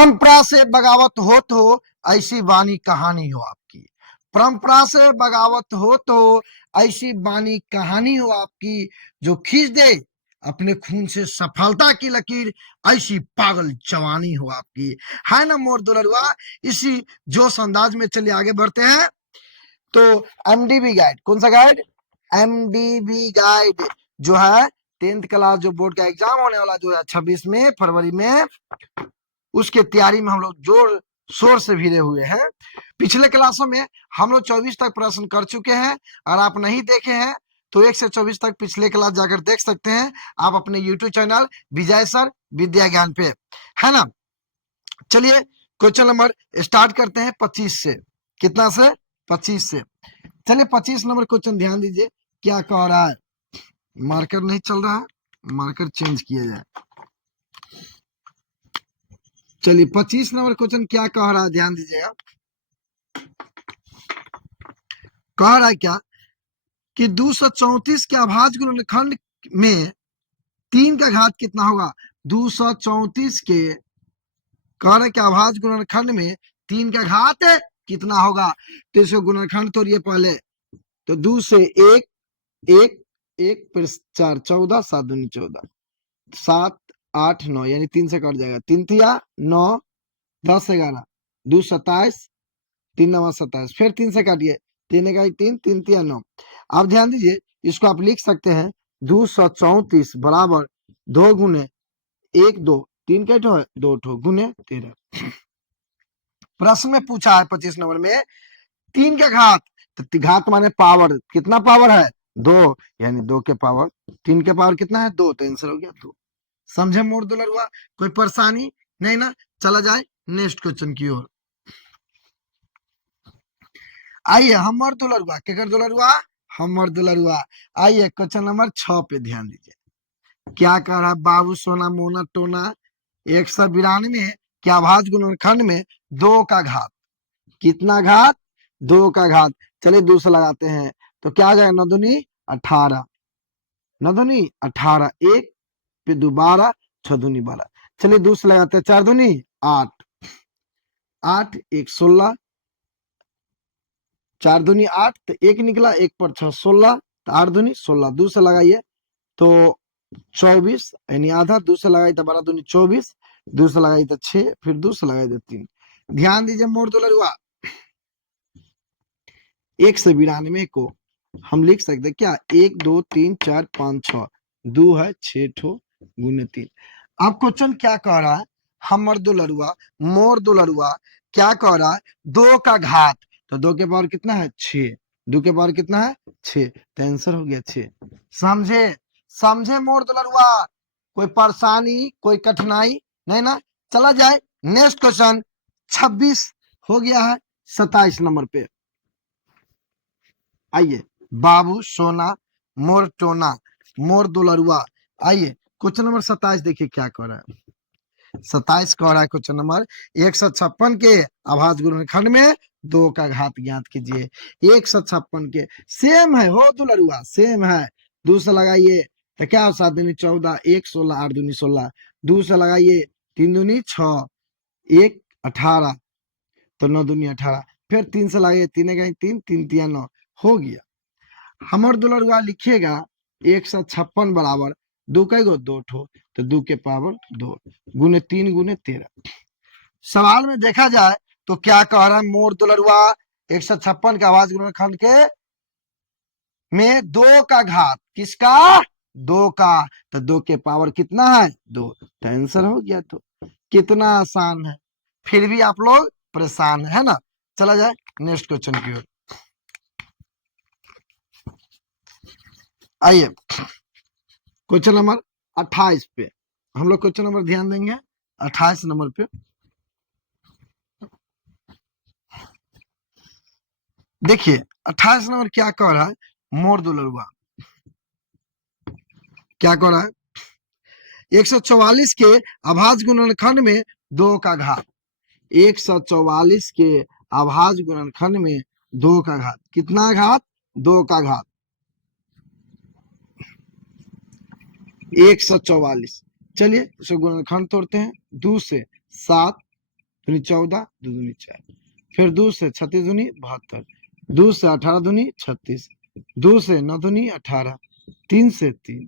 परंपरा से बगावत हो तो ऐसी बानी कहानी हो आपकी। परंपरा से बगावत हो तो ऐसी बानी कहानी हो आपकी, जो खींच दे अपने खून से सफलता की लकीर, ऐसी पागल जवानी हो आपकी। है ना मोर दुलरुआ। इसी जोश अंदाज में चलिए आगे बढ़ते हैं। तो एमडीबी गाइड, कौन सा गाइड? एमडीबी गाइड जो है 10th क्लास जो बोर्ड का एग्जाम होने वाला 2026 में फरवरी में, उसके तैयारी में हम लोग जोर शोर से भिड़े हुए हैं। पिछले क्लासों में हम लोग 24 तक प्रश्न कर चुके हैं, और आप नहीं देखे हैं तो 1 से 24 तक पिछले क्लास जाकर देख सकते हैं आप अपने यूट्यूब चैनल विजय सर विद्या ज्ञान पे, है ना। चलिए क्वेश्चन नंबर स्टार्ट करते हैं 25 से। कितना से? 25 से। चलिए 25 नंबर क्वेश्चन ध्यान दीजिए क्या कह रहा है। मार्कर नहीं चल रहा है, मार्कर चेंज किया जाए। चलिए 25 नंबर क्वेश्चन क्या कह रहा है, ध्यान दीजिएगा। कह रहा है क्या कि 234 के अभाज्य गुणनखंड में 3 का घात कितना होगा? 234 के कह रहे कि अभाज्य गुणनखंड में 3 का घात कितना होगा? तो इसको गुणनखंड तोड़िए पहले। तो 2 से 1 1 1 फिर 4 14 7 दूनी 14 7 8 9 यानी 3 से कट जाएगा। 3 तिया 9 10 11 2 27 3 9 27 फिर 3 से काटिए। 3 1 3 3 तिया 9। अब ध्यान दीजिए इसको आप लिख सकते हैं 234 बराबर 2 गुने 1 2 3 के ठो है 2 ठो गुने 13। प्रश्न में पूछा है 25 नंबर में 3 के घात, तो घात माने पावर, कितना पावर है? 2, यानी 2 के पावर 3 के पावर कितना है? 2। तो आंसर हो गया 2। समझे मोर दुलरुआ? कोई परेशानी नहीं ना। चला जाए नेक्स्ट क्वेश्चन की ओर। आइए हमर दुलरुआ, केकर दुलरुआ? हमर दुलरुआ। आइए क्वेश्चन नंबर 6 पे ध्यान दीजिए क्या कह रहा है। बाबू सोना मोना टोना 192 के अभाज्य गुणनखंड में 2 का घात, कितना घात? 2 का घात। चलिए 2 से लगाते हैं तो क्या आ जाएगा? 9 दूनी 18, 9 दूनी 18 1 फिर 2 12 6 दूनी 12। चलिए 2 से लगाते हैं 4 दूनी 8 8 1 16 4 दूनी 8 तो 1 निकला 1 पर 6 16 तो 8 दूनी 16। 2 से लगाइए तो 24 यानी आधा। 2 से लगाई तो 12 दूनी 24, 2 से लगाई तो 6 फिर 2 से लगाई तो 3। ध्यान दीजिए मोर दुलरुआ 192 को हम लिख सकते हैं क्या? 1 2 3 4 5 6 2 है 6 ठो गुने 3। अब क्वेश्चन क्या कह रहा है? हमर दुलरुआ मोर दुलरुआ क्या कह रहा है? 2 का घात, तो 2 के पावर कितना है? 6। 2 के पावर कितना है? 6। तो आंसर हो गया 6। समझे? समझे मोर दुलरुआ? कोई परेशानी कोई कठिनाई नहीं ना। चला जाए नेक्स्ट क्वेश्चन 26 हो गया है 27 नंबर पे। आइए बाबू सोना मोर टोना मोर दुलरुआ। आइए क्वेश्चन नंबर 27 देखिए क्या कह रहा है। 27 कह रहा है क्वेश्चन नंबर 156 के अभाज्य गुणनखंड में 2 का घात ज्ञात कीजिए। 156 के सेम है हो दुलरुआ, सेम है। 2 से लगाइए तो क्या हो? 7 दूनी 14 1 16 8 दूनी 16। 2 से लगाइए 3 दूनी 6 1 18 तो 9 दूनी 18 फिर 3 से लगाइए 3 1 3 3 तिया 9 हो गया। हमर दुलरुआ लिखिएगा 156 बराबर 2 का 2 ठो तो 2 के पावर 2 गुने 3 गुने 13। सवाल में देखा जाए तो क्या कह रहा है मोर दुलरुआ? 156 के अभाज्य गुणनखंड के में 2 का घात, किसका? 2 का। तो 2 के पावर कितना है? 2। तो आंसर हो गया। तो कितना आसान है, फिर भी आप लोग परेशान है ना। चला जाए नेक्स्ट क्वेश्चन की ओर। आइए क्वेश्चन नंबर 28 पे हम लोग क्वेश्चन नंबर ध्यान देंगे 28 नंबर पे। देखिए 28 नंबर क्या कह रहा है मोर दुलरुआ? क्या कह रहा है? 144 के अभाज्य गुणनखंड में 2 का घात, 144 के अभाज्य गुणनखंड में 2 का घात, कितना घात? 2 का घात 144। चलिए इसको गुणनखंड तोड़ते हैं। 2 से 7 दूनी 14, दो दूनी 4, फिर 2 से 36 दूनी 72, 2 से 18 दूनी 36, 2 से 9 दूनी 18, 3 से 3।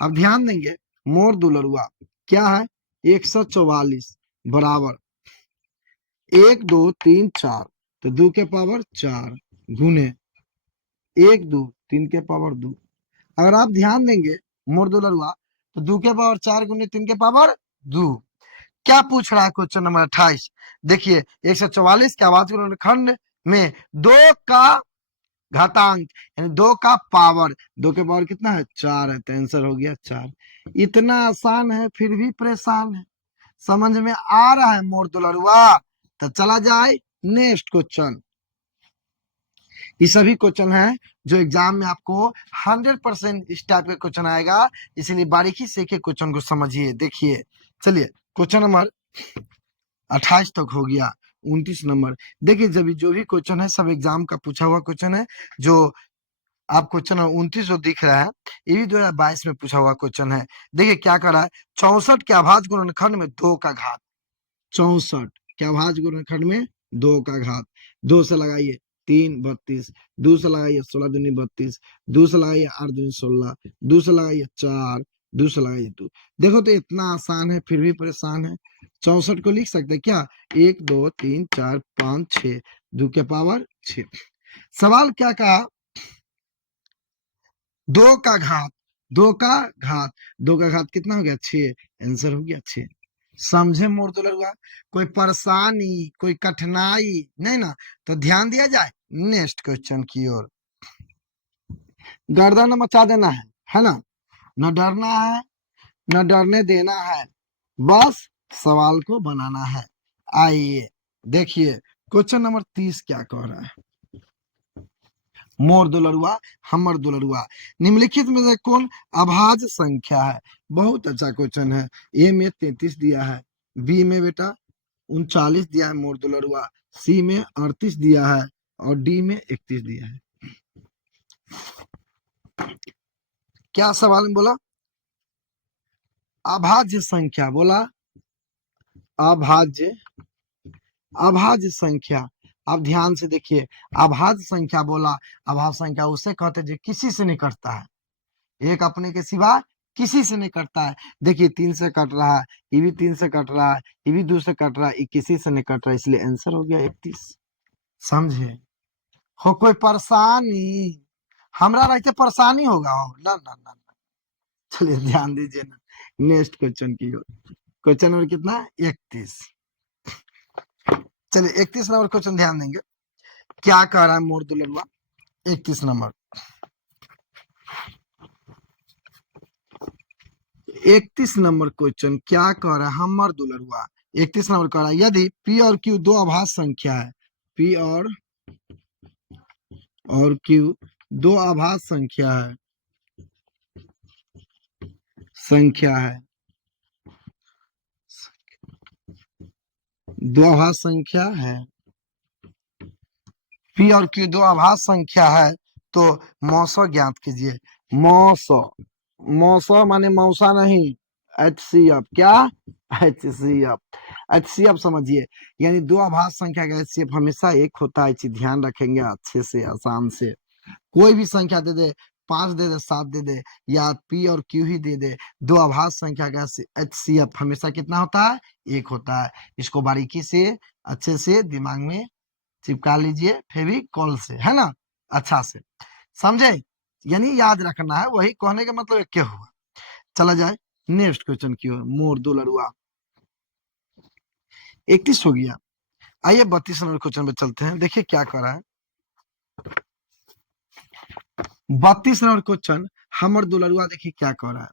अब ध्यान देंगे मोर दुलरुआ क्या है, 144 बराबर 1 2 3 4, तो 2 के पावर 4 गुने 1 2 3 के पावर 2। अगर आप ध्यान देंगे मोर दुलरुआ तो 2 के पावर 4 गुने 3 के पावर 2। क्या पूछ रहा है क्वेश्चन नंबर 28? देखिए 144 के अभाज्य खंड में 2 का घातांक यानी 2 का पावर, 2 के पावर कितना है 4 है, तो आंसर हो गया 4। इतना आसान है फिर भी परेशान है, समझ में आ रहा है मोर दुलरुआ? तो चला जाए नेक्स्ट क्वेश्चन। ये सभी क्वेश्चन है जो एग्जाम में आपको 100% इस टाइप के क्वेश्चन आएगा, इसलिए बारीकी से एक क्वेश्चन को समझिए। देखिए चलिए क्वेश्चन नंबर 28 तक हो गया, 29 नंबर। देखिए जब जो भी क्वेश्चन है सब एग्जाम का पूछा हुआ क्वेश्चन है। जो आप क्वेश्चन 29 जो दिख रहा है ये भी 2022 में पूछा हुआ क्वेश्चन है। देखिए क्या कर रहा है, 64 के अभाज्य गुणनखंड में 2 का घात, 64 के अभाज्य गुणनखंड में 2 का घात, 2 से लगाइए 3 32, 2 से लगाइए 16 दूनी 32, 2 से लगाइए 8 दूनी 16, 2 से लगाइए 4, 2 से लगाइए 2। देखो तो इतना आसान है फिर भी परेशान है। 64 को लिख सकते हैं क्या, 1 2 3 4 5 6, 2 के पावर 6। सवाल क्या कहा, 2 का घात, 2 का घात, 2 का घात कितना हो गया 6, आंसर हो गया 6। समझे मोर दुलरुआ? कोई परेशानी कोई कठिनाई नहीं ना? तो ध्यान दिया जाए नेक्स्ट क्वेश्चन की ओर। गर्दन मचा देना है ना, न डरना है न डरने देना है, बस सवाल को बनाना है। आइए देखिए क्वेश्चन नंबर 30 क्या कह रहा है, मोर दुलरुआ हमर दुलरुआ निम्नलिखित में से कौन अभाज्य संख्या है? बहुत अच्छा क्वेश्चन है। ए में 33 दिया है, बी में बेटा 39 दिया है मोर दुलरुआ, सी में 38 दिया है और डी में 31 दिया है। क्या सवाल में बोला, अभाज्य संख्या, बोला अभाज्य, अभाज्य संख्या। आप ध्यान से देखिए अभाज्य संख्या बोला, अभाज्य संख्या उसे कहते हैं जो किसी से नहीं कटता है, एक अपने के सिवा किसी से नहीं कटता है। देखिए 3 से कट रहा है, ये भी 3 से कट रहा है, ये भी 2 से कट रहा है, ये किसी से नहीं कट रहा है, इसलिए आंसर हो गया 31। समझे? हो कोई परेशानी? हमरा रहते परेशानी होगा हो ना ना ना ना। चलिए ध्यान दीजिए ना नेक्स्ट क्वेश्चन की ओर। क्वेश्चन नंबर कितना, 31। चलिए 31 नंबर क्वेश्चन ध्यान देंगे क्या कह रहा है मोर दुलरुआ। 31 नंबर, 31 नंबर क्वेश्चन क्या कह रहा है हमर दुलरुआ। 31 नंबर कह रहा है यदि P और Q दो अभाज्य संख्या है, P और Q दो अभाज्य संख्या है, दो अभाज्य संख्या है, P और Q दो अभाज्य संख्या है तो मौसा ज्ञात कीजिए। मौसा, मौसा माने मौसा नहीं, HCF, क्या HCF, HCF समझिए, यानी दो अभाज्य संख्या का HCF हमेशा एक होता है। चीज ध्यान रखेंगे अच्छे से आसान से। कोई भी संख्या दे दे, 5 दे दे, 7 दे दे, या P और Q ही दे दे, दो अभाज्य संख्या का HCF हमेशा कितना होता है, एक होता है। इसको बारीकी से अच्छे से दिमाग में चिपका लीजिए फेविकॉल से, है ना, अच्छा से समझे, यानी याद रखना है, वही कहने का मतलब क्या हुआ। चला जाए नेक्स्ट क्वेश्चन की ओर, मोर दुलरुआ। 31 हो गया, आइए 32 नंबर क्वेश्चन पे चलते हैं। देखिए क्या कर रहा है 32 नंबर क्वेश्चन हमर दुलरुआ। देखिए क्या कह रहा है,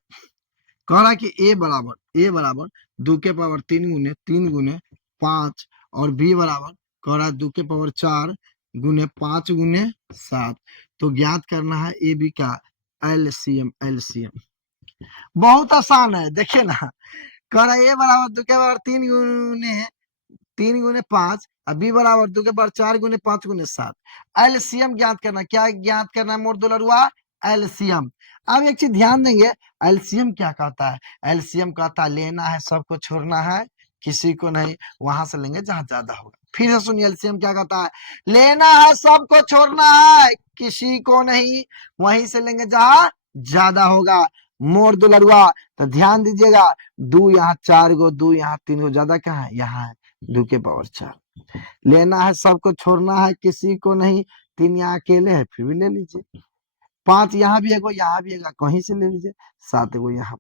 कह रहा है कि ए बराबर 2 के पावर 3 गुने 5 और बी बराबर कह रहा है 2 के पावर 4 गुने 5 गुने 7। तो ज्ञात करना है ए बी का एलसीएम। बहुत आसान है, देखिए ना, कह रहा है ए बराबर 2 के पावर 3 गुने 5 और बी बराबर 2 के पावर 4 गुने 5 गुने 7। एलसीएम ज्ञात करना, क्या ज्ञात करना है मोर दुलरुआ, एलसीएम। अब एक चीज ध्यान देंगे, एलसीएम क्या कहता है, एलसीएम कहता है लेना है सबको छोड़ना है किसी को नहीं, वहां से लेंगे जहां ज्यादा होगा। फिर से सुनिए एलसीएम क्या कहता है, लेना है सबको छोड़ना है किसी को नहीं, वहीं से लेंगे जहां ज्यादा होगा। मोर दुलरुआ, तो ध्यान दीजिएगा, दो यहाँ 4 गो, दो यहाँ 3 गो, ज्यादा क्या है, यहाँ है 2 के पावर 4। लेना है सबको छोड़ना है किसी को नहीं, 3 यहाँ अकेले है फिर भी ले लीजिए, 5 यहाँ भी है, यहाँ भी है, कहीं से ले लीजिए, 7 गो यहाँ।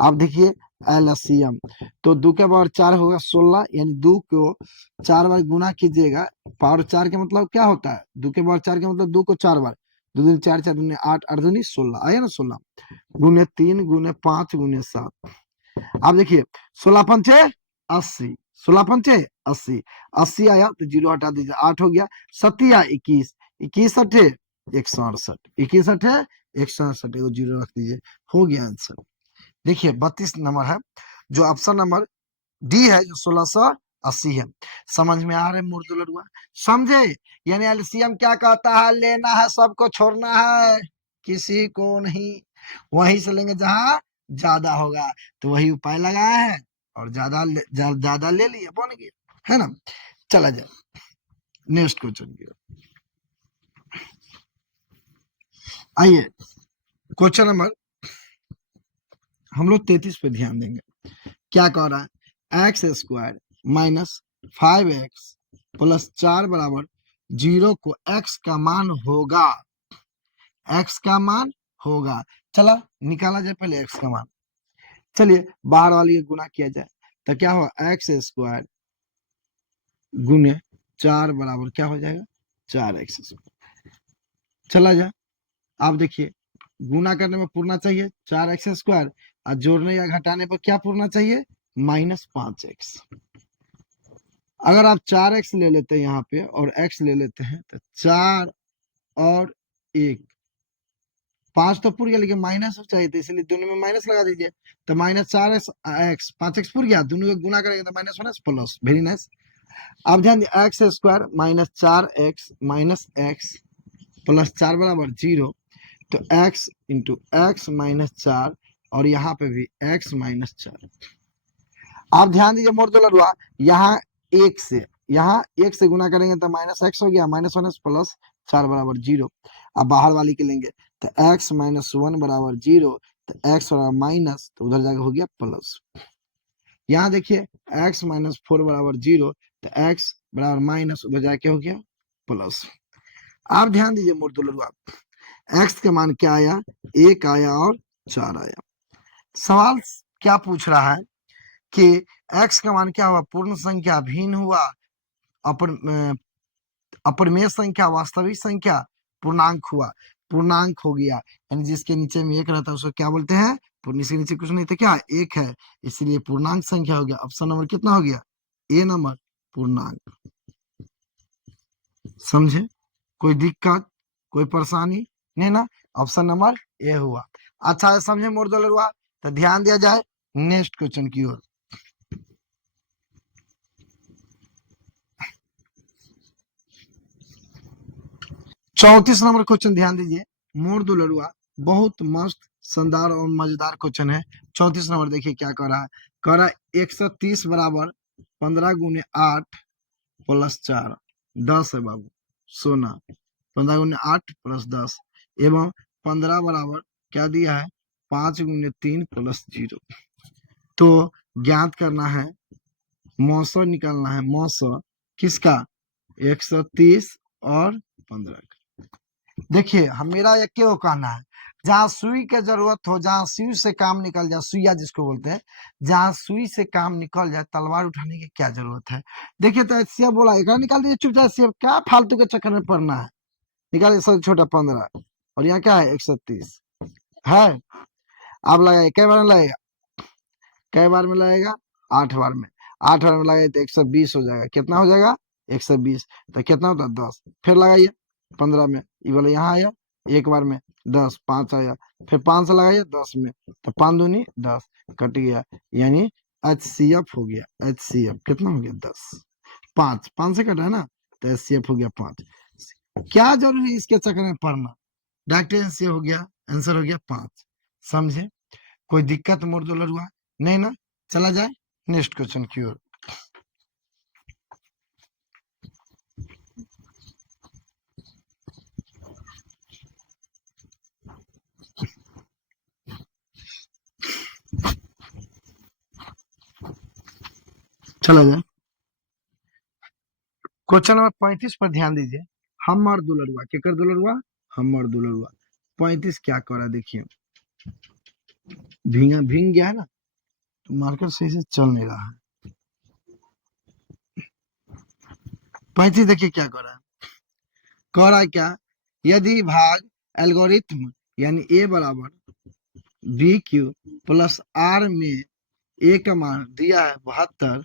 अब देखिए एलसीएम, तो 2 के पावर 4 होगा 16, यानी 2 को 4 बार गुना कीजिएगा। पावर 4 के मतलब क्या होता है, 2 के पावर 4 के मतलब 2 को 4 बार, 2 दूनी 4, 4 दूनी 8, 8 दूनी 16, आया ना 16, गुने 3 गुने 5 गुने 7। अब देखिए 16 पंचे 80, 16 पंचे 80, 80 आया तो 0 हटा दीजिए, 8 हो गया, 7 21, 21 अठे 168, 21 अठे 168, 0 रख दीजिए, हो गया आंसर। देखिए 32 नंबर है, जो ऑप्शन नंबर डी है, जो 1680 है। समझ में आ रहे मुर्दुलरुआ, समझे? यानी एलसीएम क्या कहता है, लेना है सबको छोड़ना है किसी को नहीं, वहीं से लेंगे जहां ज्यादा होगा, तो वही उपाय लगाया है और ज्यादा ले लिए, बन गया, है ना। चला जाए नेक्स्ट क्वेश्चन की ओर। आइए क्वेश्चन नंबर हम लोग 33 पे ध्यान देंगे। क्या कह रहा है, x square minus 5x plus 4 बराबर 0 को x का मान होगा, x का मान होगा। चला निकाला जाए पहले x का मान, चलिए बाहर वाली का गुना किया जाए, तो क्या होगा, एक्स स्क्वायर गुने 4 बराबर क्या हो जाएगा, 4x। चला जाए, आप देखिए गुना करने में पूर्णा चाहिए 4x², और जोड़ने या घटाने पर क्या पूर्णा चाहिए, -5x। अगर आप 4x ले लेते हैं यहाँ पे और x ले लेते हैं, तो 4 और 1, 5 तो पूर गया, लेकिन माइनस चाहिए, तो इसलिए दोनों में माइनस लगा दीजिए, तो -4x 5x पूर गया, दोनों को गुना करेंगे तो -1 प्लस, वेरी नाइस। अब ध्यान दिए, x² minus 4x minus x plus 4 बराबर 0, तो x इंटू एक्स माइनस 4, और यहाँ पे भी x माइनस 4। आप ध्यान दीजिए मोरदुलरुआ, यहाँ 1 से गुना करेंगे तो -x हो गया, -1 प्लस 4 बराबर 0। अब बाहर वाली के लेंगे, तो x माइनस 1 बराबर 0, तो x बराबर माइनस, तो उधर जाकर हो गया प्लस। यहाँ देखिए x माइनस 4 बराबर 0, तो x बराबर माइनस, उधर जाके हो गया प्लस। आप ध्यान दीजिए मोरदुलरुआ, x का मान क्या आया, 1 आया और 4 आया। सवाल क्या पूछ रहा है कि x का मान क्या हुआ, पूर्ण संख्या भिन्न हुआ, अपरिमेय संख्या वास्तविक संख्या पूर्णांक हुआ, पूर्णांक हो गया, यानी जिसके नीचे में 1 रहता है उसको क्या बोलते हैं, इसके नीचे कुछ नहीं था क्या, 1 है, इसलिए पूर्णांक संख्या हो गया। ऑप्शन नंबर कितना हो गया, ए नंबर पूर्णांक। समझे, कोई दिक्कत कोई परेशानी नहीं ना, ऑप्शन नंबर ए हुआ। अच्छा समझे मुर्दुलरुआ, तो ध्यान दिया जाए नेक्स्ट क्वेश्चन की ओर। 34 नंबर क्वेश्चन ध्यान दीजिए मुर्दुलरुआ, बहुत मस्त शानदार और मजेदार क्वेश्चन है। 34 नंबर देखिए क्या कह रहा है, कह रहा है 130 बराबर 15 गुने 8 प्लस 4 10 है बाबू, सोना 15 गुने 8 प्लस 10, एवं 15 बराबर क्या दिया है, 5 गुने 3 प्लस 0। तो ज्ञात करना है, मौसा निकालना है, मौसा किसका, 130 और 15 का। देखिए हम मेरा एक क्यों कहना है, जहाँ सुई के जरूरत हो, जहाँ सुई से काम निकल जाए, सुइया जिसको बोलते हैं, जहाँ सुई से काम निकल जाए, तलवार उठाने की क्या जरूरत है। देखिए तो ऐसे बोला, एक निकाल दीजिए चुपचाप, क्या फालतू के चक्कर में पड़ना है, निकालिए सबसे छोटा 15, और यहाँ क्या है 130 है। आप लगाए कई बार में लगेगा, कई बार में लगेगा, 8 बार में, 8 बार में लगाए तो 120 हो जाएगा, कितना हो जाएगा 120, तो कितना होता है 10, फिर लगाइए 15 में, ये वाला यहाँ आया, एक बार में 10, 5 आया, फिर 5 से लगाइए 10 में, तो 5 दूनी 10, कट गया, यानी HCF हो गया, HCF कितना हो गया 10, 5 से कटा है ना, तो HCF हो गया 5। क्या जरूरी है इसके चक्कर में पढ़ना, डायरेक्ट आंसर हो गया, आंसर हो गया 5। समझे, कोई दिक्कत मुर्दुलरुआ नहीं ना, चला जाए नेक्स्ट क्वेश्चन की ओर। चला जाए क्वेश्चन नंबर 35 पर ध्यान दीजिए। हमर दुलरुआ केकर दुलरुआ हमर दुलरुआ 35 क्या कर रहा है देखिए। भींग गया है ना, तो मार्कर सही से चल नहीं रहा है। 35 देखिए क्या कर रहा है। कह रहा है क्या, यदि भाग एल्गोरिथ्म यानी ए बराबर बी क्यू प्लस आर में ए का मान दिया है 72,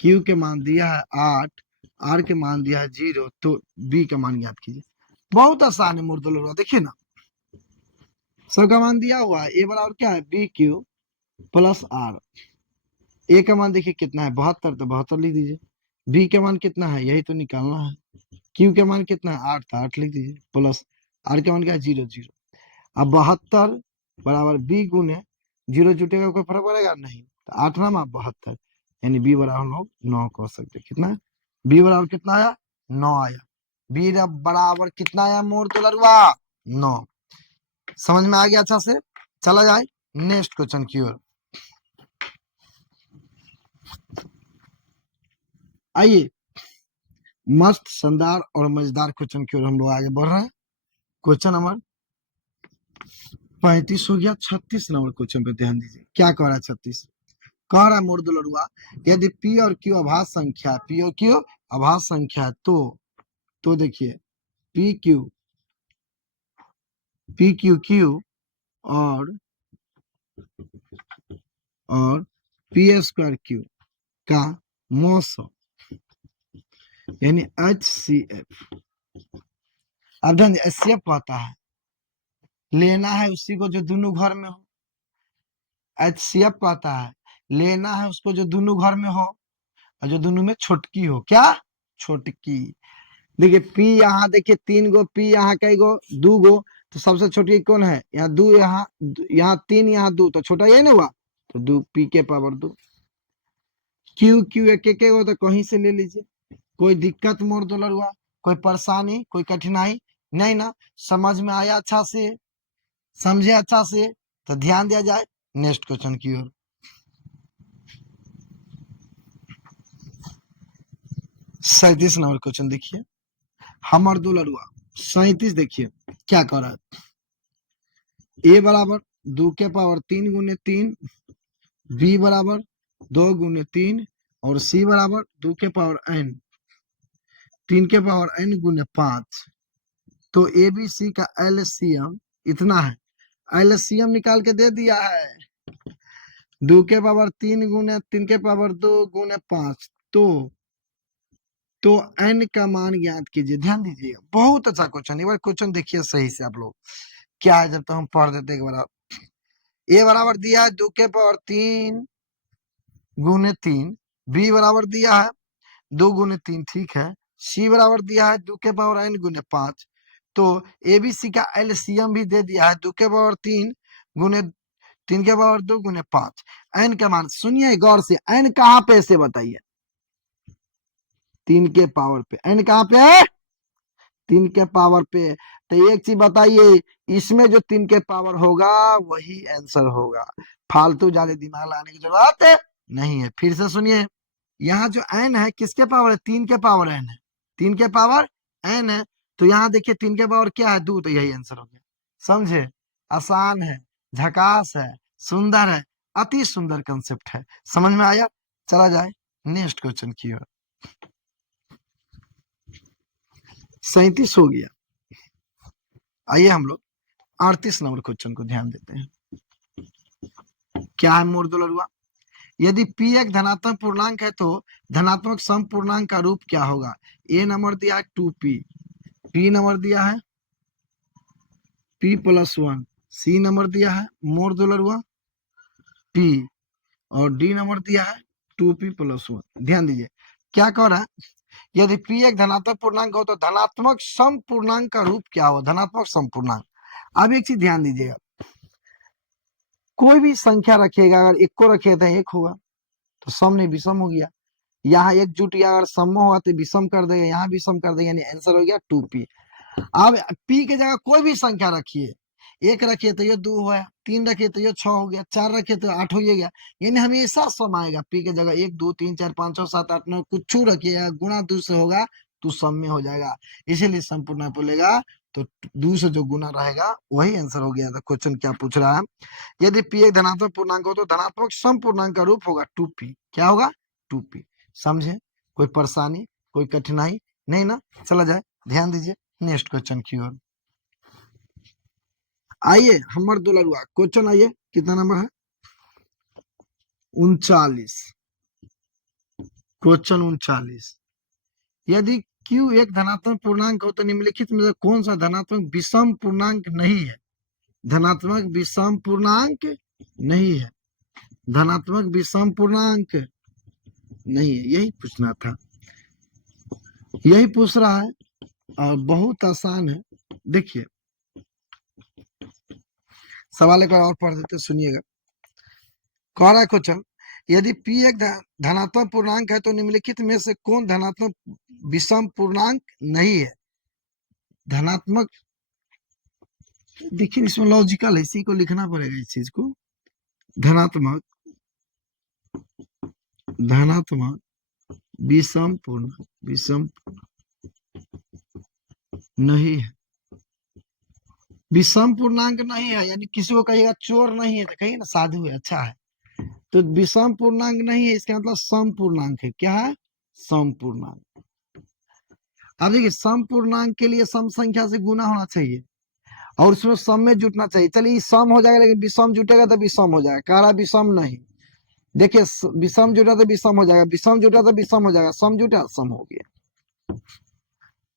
क्यू के मान दिया है 8, आर के मान दिया है 0, तो बी का मान ज्ञात कीजिए। बहुत आसान है मुर्दुल, देखिए ना, सबका मान दिया हुआ है। ए बराबर क्या है, बी क्यू प्लस आर। ए का मान देखिए कितना है 72, तो 72 लिख दीजिए। बी का मान कितना है, यही तो निकालना है। क्यू के मान कितना है 8 था, 8 लिख दीजिए। प्लस आर के मान क्या है 0 0। अब 72 बराबर बी गुने 0 जुटेगा, कोई फर्क पड़ेगा नहीं, तो 8 नाम 72, यानी बी बराबर हम लोग 9 कह सकते। कितना, बी बराबर कितना आया 9 आया। बी बराबर कितना आया मोर तो लड़वा 9। समझ में आ गया अच्छा से। चला जाए नेक्स्ट क्वेश्चन की ओर। आइए मस्त शानदार और मजेदार क्वेश्चन की ओर हम लोग आगे बढ़ रहे हैं। क्वेश्चन नंबर 35 हो गया। 36 नंबर क्वेश्चन पे ध्यान दीजिए, क्या कह रहा है 36। कह रहा है मोर दुलरुआ, यदि पी और क्यू अभाज्य संख्या, पी और क्यू अभाज्य संख्या है, तो देखिए पी क्यू क्यू और पी स्क्वायर क्यू का मौसम यानी HCF। अब ध्यान दीजिए, HCF कहता है लेना है उसी को जो दोनों घर में हो। HCF कहता है लेना है उसको जो दोनों घर में हो और जो दोनों में छोटकी हो। क्या, छोटकी। देखिए पी यहाँ देखिए 3 गो, पी यहाँ कई गो 2 गो, तो सबसे छोटी कौन है, यहाँ 2, यहाँ 3, यहाँ 2, तो छोटा यही ना हुआ, तो 2 पी के पावर 2। क्यू क्यू एक गो, तो कहीं से ले लीजिए। कोई दिक्कत मोर दुलर हुआ, कोई परेशानी, कोई कठिनाई नहीं ना। समझ में आया अच्छा से, समझे अच्छा से, तो ध्यान दिया जाए नेक्स्ट क्वेश्चन की ओर। 37 नंबर क्वेश्चन देखिए। हमर दुलरुआ 37 देखिए क्या कर रहा है। ए बराबर 2 के पावर 3 गुने 3, बी बराबर 2 गुने 3 और सी बराबर 2 के पावर n 3 के पावर n गुने 5। तो ए बी सी का एलसीएम इतना है। एलसीएम निकाल के दे दिया है 2 के पावर 3 गुने 3 के पावर 2 गुने 5। तो n का मान ज्ञात कीजिए। ध्यान दीजिएगा, बहुत अच्छा क्वेश्चन। एक बार क्वेश्चन देखिए सही से आप लोग, क्या है जब तक हम पढ़ देते एक बार। ए बराबर दिया है 2 के पावर 3 गुने 3, बी बराबर दिया है 2 गुने 3, ठीक है। सी बराबर दिया है 2 के पावर n गुने 5। तो एबीसी का एलसीएम भी दे दिया है 2 के पावर 3 गुने 3 के पावर 2 गुने 5। एन का मान सुनिए गौर से, एन कहाँ पे से बताइए, 3 के पावर पे। एन कहाँ पे है, 3 के पावर पे। तो एक चीज बताइए, इसमें जो 3 के पावर होगा वही आंसर होगा। फालतू ज्यादा दिमाग लगाने की जरूरत नहीं है। फिर से सुनिए, यहाँ जो एन है किसके पावर है, 3 के पावर एन है, 3 के पावर एन है। तो यहाँ देखिए 3 के पावर क्या है 2, तो यही आंसर हो गया। समझे, आसान है, झकास है, सुंदर है, अति सुंदर कंसेप्ट है। समझ में आया। चला जाए नेक्स्ट क्वेश्चन की ओर। 37 हो गया। आइए हम लोग 38 नंबर क्वेश्चन को ध्यान देते हैं। क्या है मोर दुलरुआ, यदि p एक धनात्मक पूर्णांक है तो धनात्मक सम पूर्णांक का रूप क्या होगा। ए नंबर दिया है 2p, p नंबर दिया है p + 1, सी नंबर दिया है मोर दुलरुआ p, और डी नंबर दिया है 2p + 1। ध्यान दीजिए क्या कह रहा है, यदि p एक धनात्मक पूर्णांक हो तो धनात्मक सम पूर्णांक का रूप क्या हो, धनात्मक सम पूर्णांक। अब एक चीज ध्यान दीजिएगा, कोई भी संख्या रखिएगा, अगर एक को रखिएगा तो 1 होगा, तो सम नहीं विषम हो गया। यहाँ एक जुट गया, अगर सम होगा तो विषम कर देगा, यहाँ विषम कर देगा, यानी आंसर हो गया 2p। अब p की जगह कोई भी संख्या रखिए, एक रखे तो ये 2 हुआ, 3 रखे तो ये 6 हो गया, 4 रखे तो 8 हो गया। यानी हमेशा सम आएगा, पी के जगह 1 2 3 4 5 6 7 8 9 कुछ रखिएगा, गुणा 2 से होगा तो सम में हो जाएगा, इसीलिए सम पूर्णांक बोलेगा। तो 2 से जो गुना रहेगा वही आंसर हो गया। तो क्वेश्चन क्या पूछ रहा है, यदि पी एक धनात्मक पूर्णांक हो तो धनात्मक सम पूर्णांक का रूप होगा 2p। क्या होगा? 2p। समझे? कोई परेशानी, कोई कठिनाई नहीं ना? चला जाए, ध्यान दीजिए नेक्स्ट क्वेश्चन की ओर। आइए हमर दुलरुआ क्वेश्चन, आइए कितना नंबर है? 39। क्वेश्चन 39, यदि q एक धनात्मक पूर्णांक हो तो निम्नलिखित में से कौन सा धनात्मक विषम पूर्णांक नहीं है? धनात्मक विषम पूर्णांक नहीं है, धनात्मक विषम पूर्णांक नहीं है, यही पूछना था, यही पूछ रहा है और बहुत आसान है। देखिए सवाल एक बार और पढ़ देते, सुनिएगा। कह रहा है क्वेश्चन, यदि p एक धनात्मक पूर्णांक है तो निम्नलिखित में से कौन धनात्मक विषम पूर्णांक नहीं है? धनात्मक, देखिए इसमें लॉजिकल है, इसी को लिखना पड़ेगा इस चीज को। धनात्मक धनात्मक विषम पूर्णांक, विषम नहीं है, विषम पूर्णांक नहीं है, यानी किसी को कहिएगा चोर नहीं है तो कहिए ना साधु है, अच्छा है। तो विषम पूर्णांक नहीं है, इसका मतलब सम पूर्णांक है। क्या है? सम पूर्णांक। अब देखिए सम पूर्णांक के लिए सम संख्या से गुना होना चाहिए और उसमें सम में जुटना चाहिए। चलिए सम हो जाएगा, लेकिन विषम जुटेगा तो विषम हो जाएगा। कह रहा विषम नहीं, देखिए विषम जुटा तो विषम हो जाएगा, विषम जुटा तो विषम हो जाएगा, सम जुटा सम हो गया।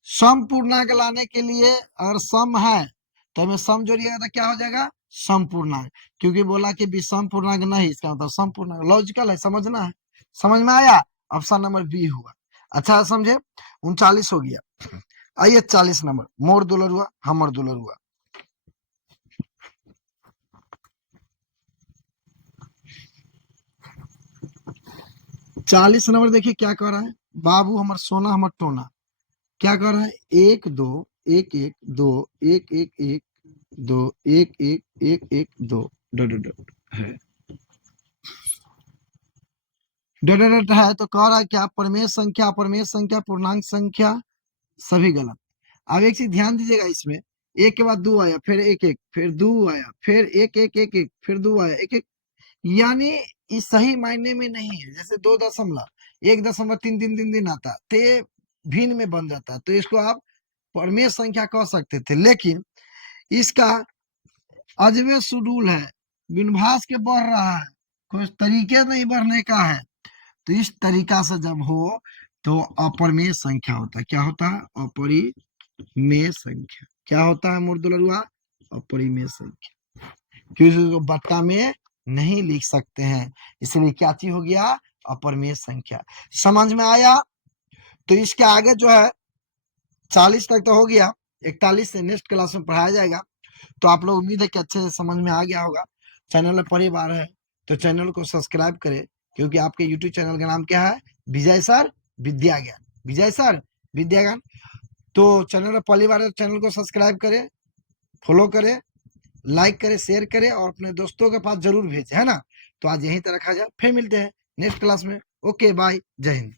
सम पूर्णांक लाने के लिए अगर सम है तो हमें सम जोड़िएगा तो क्या हो जाएगा? सम पूर्णांक। क्योंकि बोला कि विषम पूर्णांक नहीं, इसका मतलब सम पूर्णांक। लॉजिकल है, समझना है। समझ में आया? ऑप्शन नंबर बी हुआ। अच्छा समझे? 39 हो गया। आइए 40 नंबर, मोर दुलरुआ हमर दुलरुआ। 40 नंबर देखिए क्या कह रहा है, बाबू हमर सोना हमर टोना। क्या कर रहा है? 1 2 1 1 2 1 1 1 2 1 1 1 1 2 है, डट है। तो कह रहा है क्या? परमेय संख्या, अपरमेय संख्या, पूर्णांक संख्या सभी गलत। अब एक चीज ध्यान दीजिएगा, इसमें एक के बाद 2 आया, फिर 1 1, फिर 2 आया, फिर 1 1 1 1, फिर 2 आया 1 1, यानी इस सही मायने में नहीं है। जैसे 2.1.3 आता तो ये भिन्न में बन जाता, तो इसको आप परमेय संख्या कह सकते थे, लेकिन इसका अजबे शेड्यूल है, बिनभास के बढ़ रहा है, कुछ तरीके नहीं बढ़ने का है। तो इस तरीका से जब हो तो अपरिमेय संख्या होता है। क्या होता है? अपरिमेय संख्या। क्या होता है मुर्दुलरुआ? अपरिमेय संख्या। क्योंकि उसको बट्टा में नहीं लिख सकते हैं, इसलिए क्या चीज हो गया? अपरिमेय संख्या। समझ में आया? तो इसके आगे जो है 40 तक तो हो गया, 41 से नेक्स्ट क्लास में पढ़ाया जाएगा। तो आप लोग उम्मीद है कि अच्छे से समझ में आ गया होगा। चैनल में पहली बार है तो चैनल को सब्सक्राइब करें, क्योंकि आपके यूट्यूब चैनल का नाम क्या है? विजय सर विद्या ज्ञान। विजय सर विद्या ज्ञान। तो चैनल में पहली बार है तो चैनल को सब्सक्राइब करें, फॉलो करें, लाइक करें, शेयर करें और अपने दोस्तों के पास जरूर भेजें, है ना? तो आज यहीं तक रखा जाए, फिर मिलते हैं नेक्स्ट क्लास में। ओके बाय, जय हिंद।